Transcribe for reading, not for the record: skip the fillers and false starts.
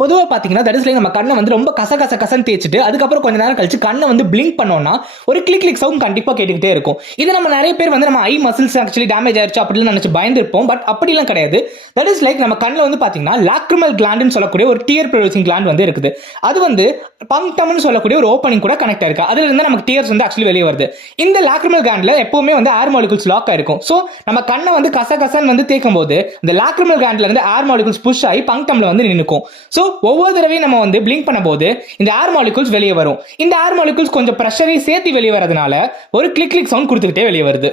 பொதுவா பாத்தீங்கன்னா that is like நம்ம கண்ணை வந்து ரொம்ப கசன்னு தேய்ச்சிட்டு அதுக்கப்புறம் கொஞ்ச நேரம் கழிச்சு கண்ணை வந்து பிளிங்க் பண்ணோம்னா ஒரு கிளிக் சவுண்ட் கண்டிப்பா கேட்டுக்கிட்டே இருக்கும். இது நம்ம நிறைய பேர் வந்து நம்ம ஐ மசில்ஸ் ஆக்சுவலி டேமேஜ் ஆயிருச்சு அப்படின்னு நினைச்சு பயந்துருப்போம். பட் அப்படிலாம் கிடையாது. தட் இஸ் லைக் நம்ம கண்ணில் வந்து பாத்தீங்கன்னா லாக்ரிமல் கிளாண்ட்னு சொல்லக்கூடிய ஒரு டியர் ப்ரொடியூசிங் கிளாண்ட் வந்து இருக்குது. அது வந்து பங்க்டம்னு சொல்லக்கூடிய ஒரு ஓப்பனிங் கூட கனெக்ட் ஆயிருக்கு. அதுல இருந்து நமக்கு டியர்ஸ் வந்து ஆக்சுவலி வெளியே வருது. இந்த லாக்ரிமல் கிளாண்ட்ல எப்பவுமே வந்து ஏர் மாலிகுல்ஸ் லாக் ஆயிருக்கும். ஸோ நம்ம கண்ணை வந்து கசன்னு வந்து தேய்க்கும் போது இந்த லாக்ரிமல் கிளாண்ட்ல இருந்து ஏர் மாலிகுல்ஸ் புஷ் ஆகி பங்க்டம்ல வந்து நின்னுக்கும். ஸோ ஒவ்வொரு தடவையும் நம்ம வந்து பிளிங்க் பண்ணும்போது இந்த ஏர் மாலிகுல்ஸ் வெளியே வரும். இந்த ஏர் மாலிகுல்ஸ் கொஞ்சம் பிரஷரையும் சேர்த்து வெளியே வரதுனால ஒரு கிளிக் சவுண்ட் கொடுத்துக்கிட்டே வெளியே வருது.